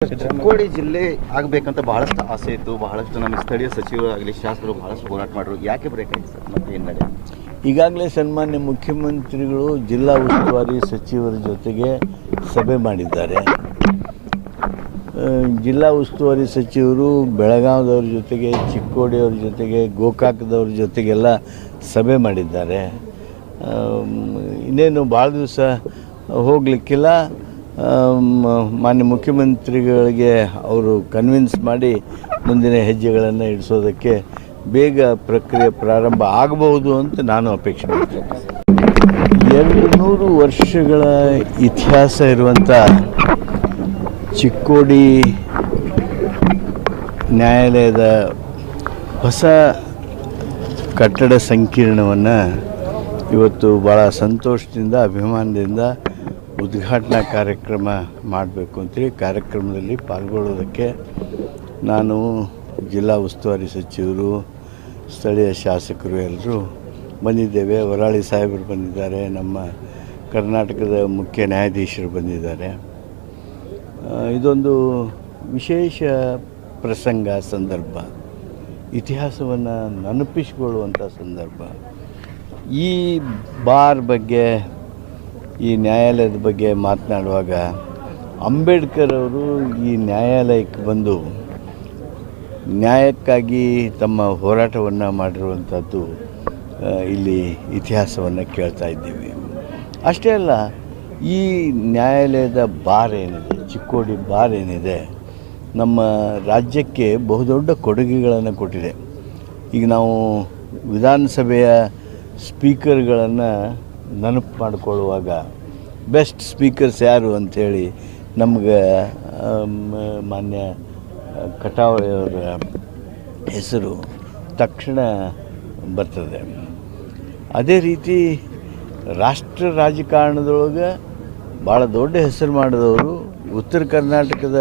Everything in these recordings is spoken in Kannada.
ಚಿಕ್ಕೋಡಿ ಜಿಲ್ಲೆ ಆಗಬೇಕಂತ ಬಹಳಷ್ಟು ಆಸೆ ಇತ್ತು. ಬಹಳಷ್ಟು ನಮ್ಮ ಸ್ಥಳೀಯ ಸಚಿವರು ಆಗಲಿ ಶಾಸಕರು ಬಹಳಷ್ಟು ಹೋರಾಟ ಮಾಡಿದ್ರು. ಯಾಕೆ ಬೇಕಾಗಿತ್ತು ಸರ್? ಮತ್ತೆ ಹಿನ್ನೆಲೆ ಈಗಾಗಲೇ ಸನ್ಮಾನ್ಯ ಮುಖ್ಯಮಂತ್ರಿಗಳು ಜಿಲ್ಲಾ ಉಸ್ತುವಾರಿ ಸಚಿವರ ಜೊತೆಗೆ ಸಭೆ ಮಾಡಿದ್ದಾರೆ. ಜಿಲ್ಲಾ ಉಸ್ತುವಾರಿ ಸಚಿವರು ಬೆಳಗಾವಿದವ್ರ ಜೊತೆಗೆ, ಚಿಕ್ಕೋಡಿಯವ್ರ ಜೊತೆಗೆ, ಗೋಕಾಕದವ್ರ ಜೊತೆಗೆಲ್ಲ ಸಭೆ ಮಾಡಿದ್ದಾರೆ. ಇನ್ನೇನು ಭಾಳ ದಿವಸ ಹೋಗಲಿಕ್ಕಿಲ್ಲ. ಮಾನ್ಯ ಮುಖ್ಯಮಂತ್ರಿಗಳಿಗೆ ಅವರು ಕನ್ವಿನ್ಸ್ ಮಾಡಿ ಮುಂದಿನ ಹೆಜ್ಜೆಗಳನ್ನು ಇಡಿಸೋದಕ್ಕೆ ಬೇಗ ಪ್ರಕ್ರಿಯೆ ಪ್ರಾರಂಭ ಆಗಬಹುದು ಅಂತ ನಾನು ಅಪೇಕ್ಷೆ ಮಾಡ್ತೇನೆ. 200 ವರ್ಷಗಳ ಇತಿಹಾಸ ಇರುವಂಥ ಚಿಕ್ಕೋಡಿ ನ್ಯಾಯಾಲಯದ ಹೊಸ ಕಟ್ಟಡ ಸಂಕೀರ್ಣವನ್ನು ಇವತ್ತು ಭಾಳ ಸಂತೋಷದಿಂದ, ಅಭಿಮಾನದಿಂದ ಉದ್ಘಾಟನಾ ಕಾರ್ಯಕ್ರಮ ಮಾಡಬೇಕು ಅಂತೇಳಿ ಕಾರ್ಯಕ್ರಮದಲ್ಲಿ ಪಾಲ್ಗೊಳ್ಳೋದಕ್ಕೆ ನಾನು, ಜಿಲ್ಲಾ ಉಸ್ತುವಾರಿ ಸಚಿವರು, ಸ್ಥಳೀಯ ಶಾಸಕರು ಎಲ್ಲರೂ ಬಂದಿದ್ದೇವೆ. ವರಾಳಿ ಸಾಹೇಬರು ಬಂದಿದ್ದಾರೆ, ನಮ್ಮ ಕರ್ನಾಟಕದ ಮುಖ್ಯ ನ್ಯಾಯಾಧೀಶರು ಬಂದಿದ್ದಾರೆ. ಇದೊಂದು ವಿಶೇಷ ಪ್ರಸಂಗ, ಸಂದರ್ಭ, ಇತಿಹಾಸವನ್ನು ನೆನಪಿಸಿಕೊಳ್ಳುವಂಥ ಸಂದರ್ಭ. ಈ ಬಾರ್ ಬಗ್ಗೆ, ಈ ನ್ಯಾಯಾಲಯದ ಬಗ್ಗೆ ಮಾತನಾಡುವಾಗ ಅಂಬೇಡ್ಕರ್ ಅವರು ಈ ನ್ಯಾಯಾಲಯಕ್ಕೆ ಬಂದು ನ್ಯಾಯಕ್ಕಾಗಿ ತಮ್ಮ ಹೋರಾಟವನ್ನು ಮಾಡಿರುವಂಥದ್ದು ಇಲ್ಲಿ ಇತಿಹಾಸವನ್ನು ಕೇಳ್ತಾ ಇದ್ದೀವಿ. ಅಷ್ಟೇ ಅಲ್ಲ, ಈ ನ್ಯಾಯಾಲಯದ ಬಾರ್ ಏನಿದೆ, ಚಿಕ್ಕೋಡಿ ಬಾರ್ ಏನಿದೆ, ನಮ್ಮ ರಾಜ್ಯಕ್ಕೆ ಬಹುದೊಡ್ಡ ಕೊಡುಗೆಗಳನ್ನು ಕೊಟ್ಟಿದೆ. ಈಗ ನಾವು ವಿಧಾನಸಭೆಯ ಸ್ಪೀಕರ್ಗಳನ್ನು ನೆನಪು ಮಾಡಿಕೊಳ್ಳುವಾಗ ಬೆಸ್ಟ್ ಸ್ಪೀಕರ್ಸ್ ಯಾರು ಅಂಥೇಳಿ ನಮ್ಗೆ ಮಾನ್ಯ ಕಟಾವಳಿಯವರ ಹೆಸರು ತಕ್ಷಣ ಬರ್ತದೆ. ಅದೇ ರೀತಿ ರಾಷ್ಟ್ರ ರಾಜಕಾರಣದೊಳಗೆ ಭಾಳ ದೊಡ್ಡ ಹೆಸರು ಮಾಡಿದವರು, ಉತ್ತರ ಕರ್ನಾಟಕದ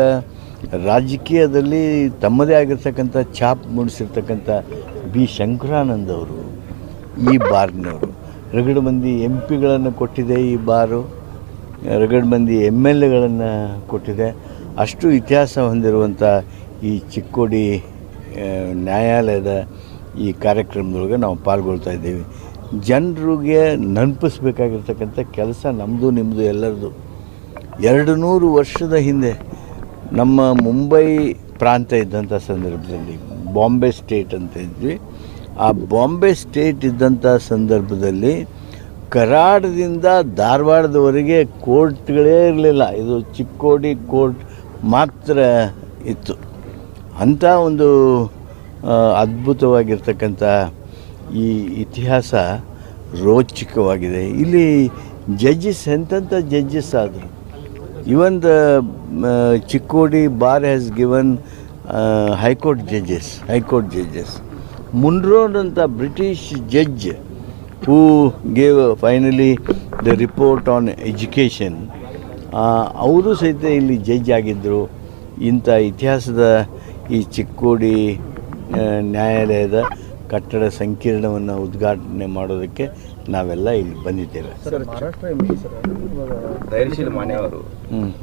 ರಾಜಕೀಯದಲ್ಲಿ ತಮ್ಮದೇ ಆಗಿರ್ತಕ್ಕಂಥ ಛಾಪ್ ಮೂಡಿಸಿರ್ತಕ್ಕಂಥ ಬಿ ಶಂಕರಾನಂದ್ ಅವರು ಈ ಬಾರ್ನವರು. ರಗಡ ಮಂದಿ MP ಗಳನ್ನು ಕೊಟ್ಟಿದೆ ಈ ಬಾರು, ರಗಡ ಮಂದಿ MLAಗಳನ್ನು ಕೊಟ್ಟಿದೆ. ಅಷ್ಟು ಇತಿಹಾಸ ಹೊಂದಿರುವಂಥ ಈ ಚಿಕ್ಕೋಡಿ ನ್ಯಾಯಾಲಯದ ಈ ಕಾರ್ಯಕ್ರಮದೊಳಗೆ ನಾವು ಪಾಲ್ಗೊಳ್ತಾ ಇದ್ದೀವಿ. ಜನರಿಗೆ ನೆನಪಿಸ್ಬೇಕಾಗಿರ್ತಕ್ಕಂಥ ಕೆಲಸ ನಮ್ಮದು, ನಿಮ್ಮದು, ಎಲ್ಲರದು. 200 ವರ್ಷದ ಹಿಂದೆ ನಮ್ಮ ಮುಂಬೈ ಪ್ರಾಂತ ಇದ್ದಂಥ ಸಂದರ್ಭದಲ್ಲಿ, ಬಾಂಬೆ ಸ್ಟೇಟ್ ಅಂತ ಇದ್ವಿ. ಆ ಬಾಂಬೆ ಸ್ಟೇಟ್ ಇದ್ದಂಥ ಸಂದರ್ಭದಲ್ಲಿ ಕರಾಡದಿಂದ ಧಾರವಾಡದವರೆಗೆ ಕೋರ್ಟ್ಗಳೇ ಇರಲಿಲ್ಲ. ಇದು ಚಿಕ್ಕೋಡಿ ಕೋರ್ಟ್ ಮಾತ್ರ ಇತ್ತು. ಅಂಥ ಒಂದು ಅದ್ಭುತವಾಗಿರ್ತಕ್ಕಂಥ ಈ ಇತಿಹಾಸ ರೋಚಕವಾಗಿದೆ. ಇಲ್ಲಿ ಜಡ್ಜಸ್ ಎಂತೆಂಥ ಜಡ್ಜಸ್ ಆದರು. Even the Chikodi bar has given high court judges. ಮುನ್ರೋನ್ ಅಂತ British judge who gave finally the report on education, ಅವರು ಸಹಿತ ಇಲ್ಲಿ ಜಡ್ಜ್ ಆಗಿದ್ದರು. ಇಂಥ ಇತಿಹಾಸದ ಈ ಚಿಕ್ಕೋಡಿ ನ್ಯಾಯಾಲಯದ ಕಟ್ಟಡ ಸಂಕೀರ್ಣವನ್ನು ಉದ್ಘಾಟನೆ ಮಾಡೋದಕ್ಕೆ ನಾವೆಲ್ಲ ಇಲ್ಲಿ ಬಂದಿದ್ದೇವೆ. ಸರ್, ಮಹಾರಾಷ್ಟ್ರ MP ಧೈರ್ಯಶೀಲ ಮಾನ್ಯ ಅವರು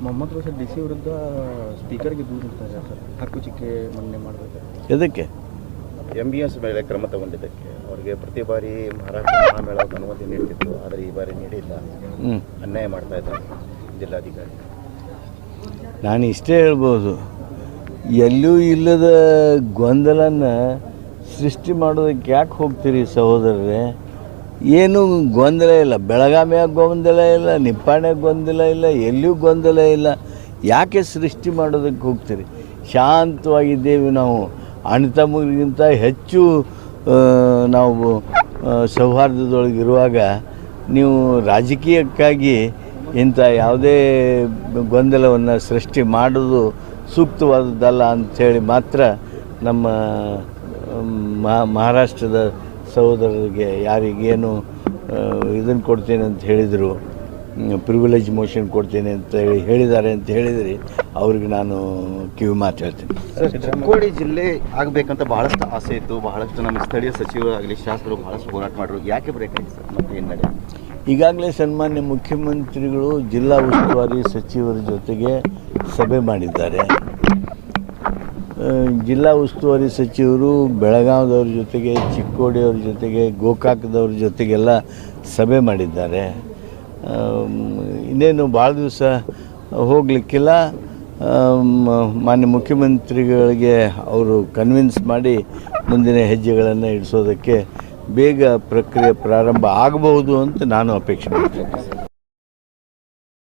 ಮೊಹಮ್ಮದ್ ಬಶೀರ್ DC ವಿರುದ್ಧ ಸ್ಪೀಕರ್ಗೆ ದೂರು ನೀಡ್ತಾರೆ ಸರ್, ಹಕ್ಕು ಚಿಕ್ಕೆ ಮನ್ನಣೆ ಮಾಡಬೇಕು. ಎದಕ್ಕೆ? MBS ಮೇಲೆ ಕ್ರಮ ತಗೊಂಡಿದ್ದಕ್ಕೆ. ಅವರಿಗೆ ಪ್ರತಿ ಬಾರಿ ಮಹಾರಾಷ್ಟ್ರ ಮಹಾಮೇಳಕ್ಕೆ ಅನುಮತಿ ನೀಡ್ತಿತ್ತು, ಆದರೆ ಈ ಬಾರಿ ನೀಡಿಲ್ಲ. ಅನ್ಯಾಯ ಮಾಡ್ತಾ ಇದ್ದಾರೆ ಜಿಲ್ಲಾಧಿಕಾರಿ. ನಾನು ಇಷ್ಟೇ ಹೇಳ್ಬೋದು, ಎಲ್ಲೂ ಇಲ್ಲದ ಗೊಂದಲನ ಸೃಷ್ಟಿ ಮಾಡೋದಕ್ಕೆ ಯಾಕೆ ಹೋಗ್ತೀರಿ ಸಹೋದರರೇ? ಏನೂ ಗೊಂದಲ ಇಲ್ಲ. ಬೆಳಗಾವಿಯಾಗ ಗೊಂದಲ ಇಲ್ಲ, ನಿಪ್ಪಾಣ್ಯಾಗ ಗೊಂದಲ ಇಲ್ಲ, ಎಲ್ಲಿಯೂ ಗೊಂದಲ ಇಲ್ಲ. ಯಾಕೆ ಸೃಷ್ಟಿ ಮಾಡೋದಕ್ಕೆ ಹೋಗ್ತೀರಿ? ಶಾಂತವಾಗಿದ್ದೇವೆ ನಾವು. ಅಣ್ಣತಮ್ಮಗಿಂತ ಹೆಚ್ಚು ನಾವು ಸೌಹಾರ್ದದೊಳಗಿರುವಾಗ ನೀವು ರಾಜಕೀಯಕ್ಕಾಗಿ ಇಂಥ ಯಾವುದೇ ಗೊಂದಲವನ್ನು ಸೃಷ್ಟಿ ಮಾಡೋದು ಸೂಕ್ತವಾದದ್ದಲ್ಲ ಅಂಥೇಳಿ ಮಾತ್ರ ನಮ್ಮ ಮಹಾರಾಷ್ಟ್ರದ ಸಹೋದರರಿಗೆ ಯಾರಿಗೇನು ಇದನ್ನು ಕೊಡ್ತೇನೆ ಅಂತ ಹೇಳಿದರು, ಪ್ರಿವಿಲೇಜ್ ಮೋಷನ್ ಕೊಡ್ತೇನೆ ಅಂತ ಹೇಳಿದ್ದಾರೆ ಅಂತ ಹೇಳಿದರೆ ಅವ್ರಿಗೆ ನಾನು ಕಿವಿ ಮಾತು ಹೇಳ್ತೀನಿ. ಚಿಕ್ಕೋಡಿ ಜಿಲ್ಲೆ ಆಗಬೇಕಂತ ಬಹಳಷ್ಟು ಆಸೆ ಇತ್ತು. ಬಹಳಷ್ಟು ನಮ್ಮ ಸ್ಥಳೀಯ ಸಚಿವರು ಆಗಲಿ ಶಾಸಕರು ಬಹಳಷ್ಟು ಹೋರಾಟ ಮಾಡಿದ್ರು. ಯಾಕೆ ಬೇಕಾಗಿತ್ತು ಸರ್? ಮತ್ತೆ ಹಿನ್ನೆಲೆ ಈಗಾಗಲೇ ಸನ್ಮಾನ್ಯ ಮುಖ್ಯಮಂತ್ರಿಗಳು ಜಿಲ್ಲಾ ಉಸ್ತುವಾರಿ ಸಚಿವರ ಜೊತೆಗೆ ಸಭೆ ಮಾಡಿದ್ದಾರೆ. ಜಿಲ್ಲಾ ಉಸ್ತುವಾರಿ ಸಚಿವರು ಬೆಳಗಾವಿದವ್ರ ಜೊತೆಗೆ, ಚಿಕ್ಕೋಡಿಯವ್ರ ಜೊತೆಗೆ, ಗೋಕಾಕದವ್ರ ಜೊತೆಗೆಲ್ಲ ಸಭೆ ಮಾಡಿದ್ದಾರೆ. ಇನ್ನೇನು ಭಾಳ ದಿವಸ ಹೋಗಲಿಕ್ಕಿಲ್ಲ. ಮಾನ್ಯ ಮುಖ್ಯಮಂತ್ರಿಗಳಿಗೆ ಅವರು ಕನ್ವಿನ್ಸ್ ಮಾಡಿ ಮುಂದಿನ ಹೆಜ್ಜೆಗಳನ್ನು ಇಡಿಸೋದಕ್ಕೆ ಬೇಗ ಪ್ರಕ್ರಿಯೆ ಪ್ರಾರಂಭ ಆಗಬಹುದು ಅಂತ ನಾನು ಅಪೇಕ್ಷೆ ಮಾಡ್ತೀನಿ.